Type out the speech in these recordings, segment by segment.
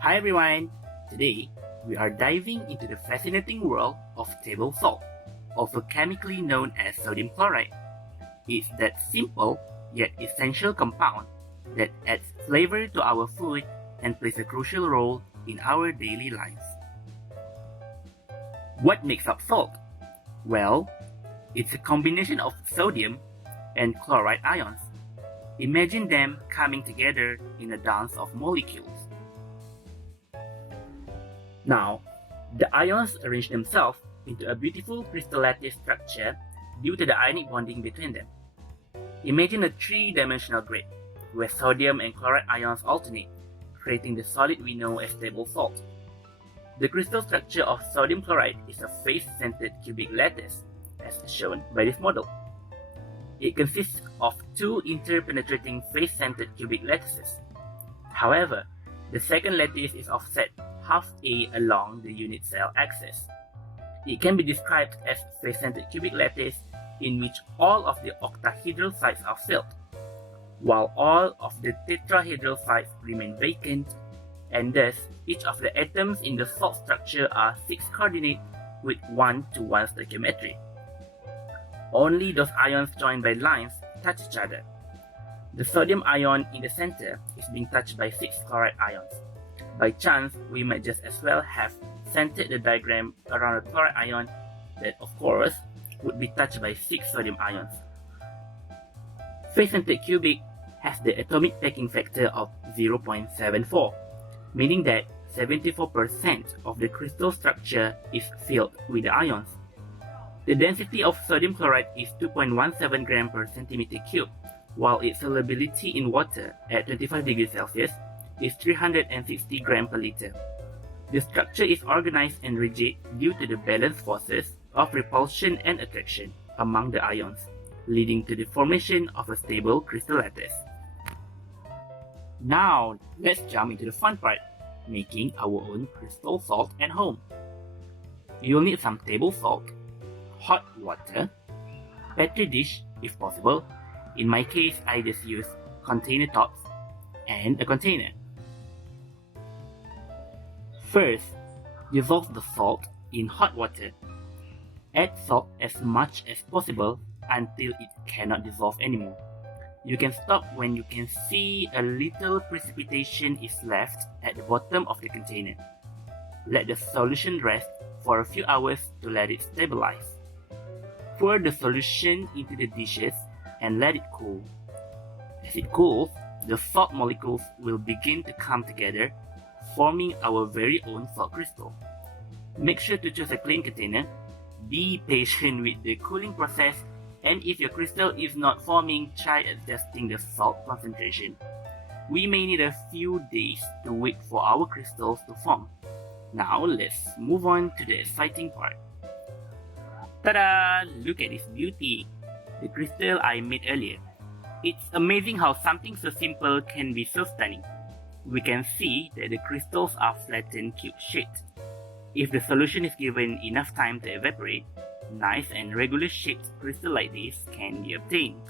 Hi everyone! Today, we are diving into the fascinating world of table salt, also chemically known as sodium chloride. It's that simple yet essential compound that adds flavor to our food and plays a crucial role in our daily lives. What makes up salt? Well, it's a combination of sodium and chloride ions. Imagine them coming together in a dance of molecules. Now, the ions arrange themselves into a beautiful crystal-lattice structure due to the ionic bonding between them. Imagine a three-dimensional grid where sodium and chloride ions alternate, creating the solid we know as table salt. The crystal structure of sodium chloride is a face-centered cubic lattice, as shown by this model. It consists of two interpenetrating face-centered cubic lattices. However, the second lattice is offset half A along the unit cell axis. It can be described as face-centered cubic lattice in which all of the octahedral sites are filled, while all of the tetrahedral sites remain vacant, and thus each of the atoms in the salt structure are 6-coordinate with 1-to-1 stoichiometry. Only those ions joined by lines touch each other. The sodium ion in the center is being touched by 6 chloride ions. By chance, we might just as well have centered the diagram around a chloride ion that, of course, would be touched by 6 sodium ions. Face-centered cubic has the atomic packing factor of 0.74, meaning that 74% of the crystal structure is filled with the ions. The density of sodium chloride is 2.17 gram per centimeter cube, while its solubility in water at 25 degrees Celsius is 360 gram per liter. The structure is organized and rigid due to the balanced forces of repulsion and attraction among the ions, leading to the formation of a stable crystal lattice. Now, let's jump into the fun part, making our own crystal salt at home. You'll need some table salt, hot water, petri dish if possible. In my case, I just use container tops, and a container. First, dissolve the salt in hot water. Add salt as much as possible until it cannot dissolve anymore. You can stop when you can see a little precipitation is left at the bottom of the container. Let the solution rest for a few hours to let it stabilize. Pour the solution into the dishes and let it cool. As it cools, the salt molecules will begin to come together, forming our very own salt crystal. Make sure to choose a clean container. Be patient with the cooling process, and if your crystal is not forming, try adjusting the salt concentration. We may need a few days to wait for our crystals to form. Now let's move on to the exciting part. Ta-da! Look at this beauty! The crystal I made earlier. It's amazing how something so simple can be so stunning. We can see that the crystals are flattened cube-shaped. If the solution is given enough time to evaporate, nice and regular shaped crystal like this can be obtained.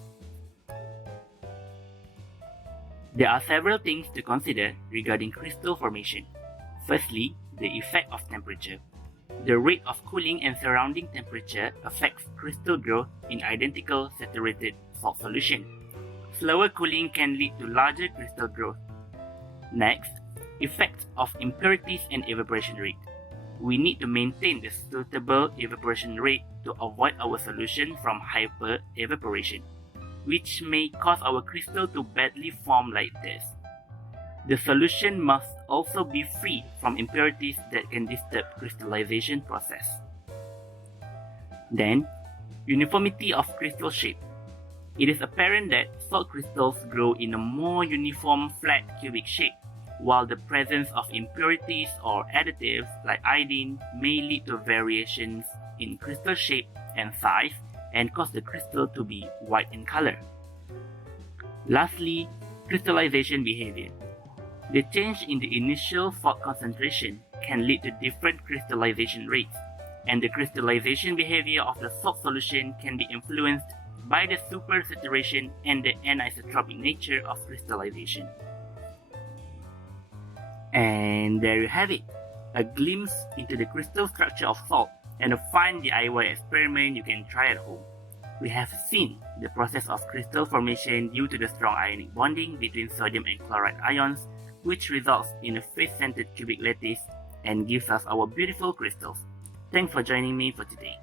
There are several things to consider regarding crystal formation. Firstly, the effect of temperature. The rate of cooling and surrounding temperature affects crystal growth in identical saturated salt solution. Slower cooling can lead to larger crystal growth. Next, effects of impurities and evaporation rate. We need to maintain the suitable evaporation rate to avoid our solution from hyper-evaporation, which may cause our crystal to badly form like this. The solution must also be free from impurities that can disturb crystallization process. Then, uniformity of crystal shape. It is apparent that salt crystals grow in a more uniform flat cubic shape, while the presence of impurities or additives like iodine may lead to variations in crystal shape and size and cause the crystal to be white in color. Lastly, crystallization behavior. The change in the initial salt concentration can lead to different crystallization rates, and the crystallization behavior of the salt solution can be influenced by the supersaturation and the anisotropic nature of crystallization. And there you have it, a glimpse into the crystal structure of salt and a fine DIY experiment you can try at home. We have seen the process of crystal formation due to the strong ionic bonding between sodium and chloride ions, which results in a face-centered cubic lattice and gives us our beautiful crystals. Thanks for joining me for today.